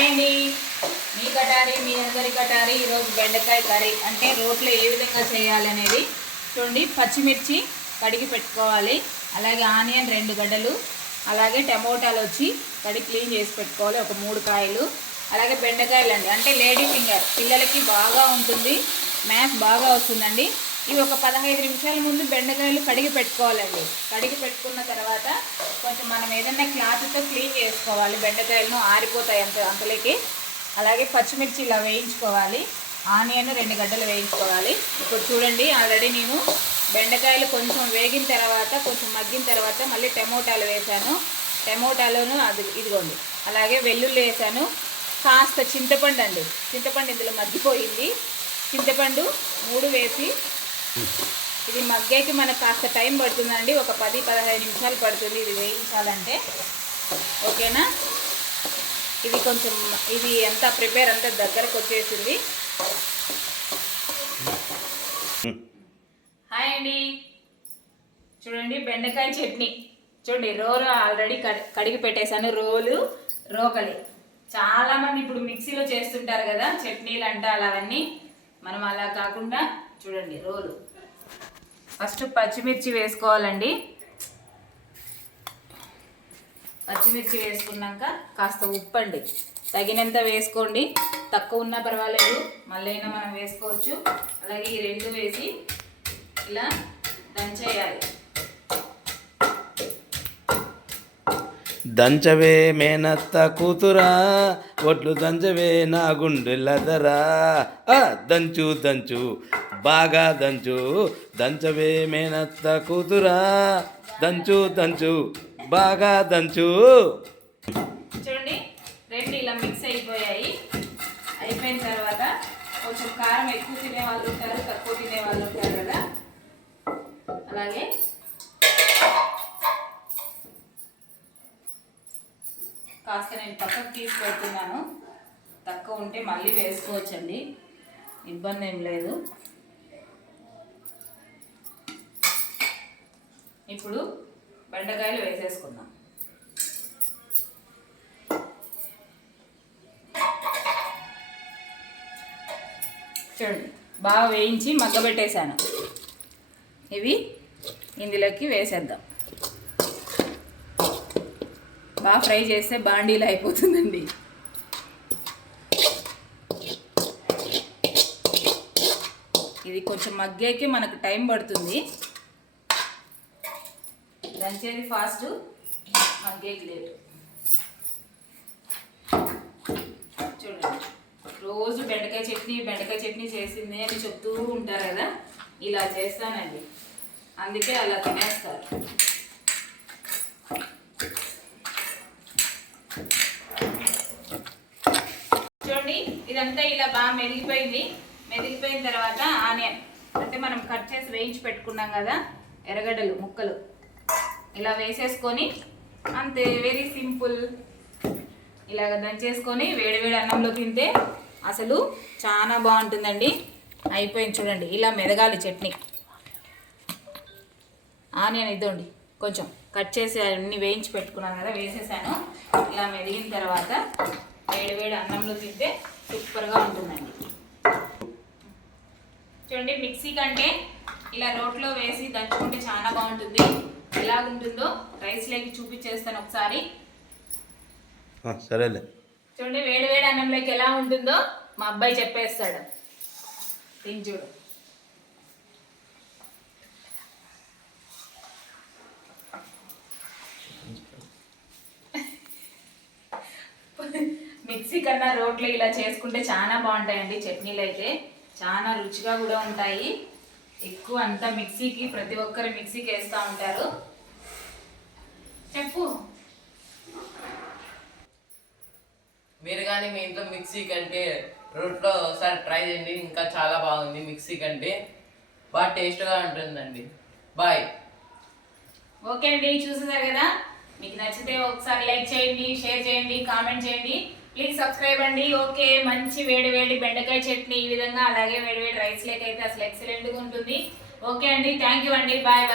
Hi అండి, మీ కటారి మీ అందరి కటారి. ఈరోజు బెండకాయ కర్రీ అంటే రోట్లో ఏ విధంగా చేయాలనేది చూడండి. పచ్చిమిర్చి కడిగి పెట్టుకోవాలి, అలాగే ఆనియన్ 2 గడ్డలు, అలాగే టమోటాలు వచ్చి కడిగి క్లీన్ చేసి పెట్టుకోవాలి ఒక 3 కాయలు, అలాగే బెండకాయలు అండి అంటే లేడీ ఫింగర్ పిల్లలకి బాగా ఉంటుంది, మ్యాథ్స్ బాగా వస్తుందండి. ఇవి ఒక 15 నిమిషాల ముందు బెండకాయలు కడిగి పెట్టుకోవాలండి. కడిగి పెట్టుకున్న తర్వాత కొంచెం మనం ఏదైనా క్లాత్తో క్లీన్ చేసుకోవాలి, బెండకాయలను ఆరిపోతాయి అంతలోకి. అలాగే పచ్చిమిర్చి ఇలా వేయించుకోవాలి, ఆనియన్ 2 గడ్డలు వేయించుకోవాలి. ఇప్పుడు చూడండి, ఆల్రెడీ నేను బెండకాయలు కొంచెం వేగిన తర్వాత కొంచెం మగ్గిన తర్వాత మళ్ళీ టమోటాలు వేసాను. టమోటాలను ఇదిగోండి, అలాగే వెల్లుల్లి వేసాను, కాస్త చింతపండు అండి, చింతపండు ఇందులో మగ్గిపోయింది. చింతపండు 3 వేసి ఇది మగ్గేకి మనకు కాస్త టైం పడుతుందండి, ఒక 10-15 నిమిషాలు పడుతుంది ఇది వేయించాలంటే. ఓకేనా, ఇది కొంచెం ఇది అంతా ప్రిపేర్ అంతా దగ్గరకు వచ్చేసింది. హాయ్ అండి, చూడండి బెండకాయ చట్నీ. చూడండి, రోలు ఆల్రెడీ కడిగి పెట్టేశాను, రోకలి. చాలామంది ఇప్పుడు మిక్సీలో చేస్తుంటారు కదా చట్నీలు అంటే అలావన్నీ, మనం అలా కాకుండా చూడండి రోలు. ఫస్ట్ పచ్చిమిర్చి వేసుకోవాలండి. పచ్చిమిర్చి వేసుకున్నాక కాస్త ఉప్పు అండి తగినంత వేసుకోండి, తక్కువ ఉన్నా పర్వాలేదు, మళ్ళీ అయినా మనం వేసుకోవచ్చు. అలాగే ఈ 2 వేసి ఇలా దంచేయాలి. దంచవే మేనత్త కూతురా, ఒట్లు దంచవే నా గుండెలదరా. దంచు దంచు బాగా దంచు, దంచవే మేనత్త కూతురా, దంచు దంచు బాగా దంచు. చూడండి 2 ఇలా మిక్స్ అయిపోయాయి. అయిపోయిన తర్వాత కొంచెం కారం ఎక్కువ తినే వాళ్ళు ఉంటారు, తక్కువ తినే వాళ్ళు ఉంటారు కదా, అలాగే కాస్త నేను పక్కకు తీసి పెడుతున్నాను. తక్కువ ఉంటే మళ్ళీ వేసుకోవచ్చండి, ఇబ్బంది ఏం లేదు. ఇప్పుడు బెండకాయలు వేసేసుకుందాం. చూడండి, బాగా వేయించి మగ్గబెట్టేశాను. ఇవి ఇందులోకి వేసేద్దాం. బాగా ఫ్రై చేస్తే బాండీలు అయిపోతుందండి. ఇది కొంచెం మగ్గేకి మనకు టైం పడుతుంది, దంచేది ఫాస్ట్, మగ్గేకి లేటు. చూడండి, రోజు బెండకాయ చట్నీ చేసింది అని చెప్తూ ఉంటారు కదా, ఇలా చేస్తానండి, అందుకే అలా తినేస్తారు. చూడండి, ఇదంతా ఇలా బాగా మెదిగిపోయిన తర్వాత ఆనియన్ అంటే మనం కట్ చేసి వేయించి పెట్టుకున్నాం కదా ఎర్రగడ్డలు ముక్కలు ఇలా వేసేసుకొని అంతే, వెరీ సింపుల్. ఇలాగ దంచేసుకొని వేడివేడి అన్నంలో తింటే అసలు చాలా బాగుంటుందండి. అయిపోయింది చూడండి, ఇలా మెదగాలి చట్నీ. ఆనియన్ ఇద్దండి కొంచెం కట్ చేసి అన్నీ వేయించి పెట్టుకున్నాను కదా వేసేసాను. ఇలా మెదిగిన తర్వాత వేడివేడి అన్నంలో తింటే సూపర్గా ఉంటుందండి. చూడండి, మిక్సీ కంటే ఇలా రోట్లో వేసి దంచుకుంటే చాలా బాగుంటుంది. ఎలాగుంటుందో రైస్లోకి చూపించేస్తాను ఒకసారి. సరేలే, చూడండి వేడివేడి అన్నంలోకి ఎలా ఉంటుందో మా అబ్బాయి చెప్పేస్తాడు. తిని చూడు. మిక్సీ కన్నా రోట్లో ఇలా చేసుకుంటే చాలా బాగుంటాయండి చట్నీలు, అయితే చాలా రుచిగా కూడా ఉంటాయి. ఎక్కువ అంతా మిక్సీకి ప్రతి ఒక్కరు మిక్సీకి వేస్తూ ఉంటారు. చెప్పు, మీరు కానీ మీ ఇంట్లో మిక్సీ కంటే రోట్లో ఒకసారి ట్రై చేయండి, ఇంకా చాలా బాగుంది. మిక్సీ కంటే బాగా టేస్ట్గా ఉంటుందండి. బాయ్. ఓకే అండి, చూసేసారు కదా, మీకు నచ్చితే ఒకసారి లైక్ చేయండి, షేర్ చేయండి, కామెంట్ చేయండి, ప్లీజ్ సబ్స్క్రైబ్ అండి. ఓకే, మంచి వేడి బెండకాయ చట్నీ ఈ విధంగా, అలాగే వేడి రైస్ లేకైతే అసలు ఎక్సలెంట్గా ఉంటుంది. ఓకే అండి, థ్యాంక్ యూ అండి, బాయ్.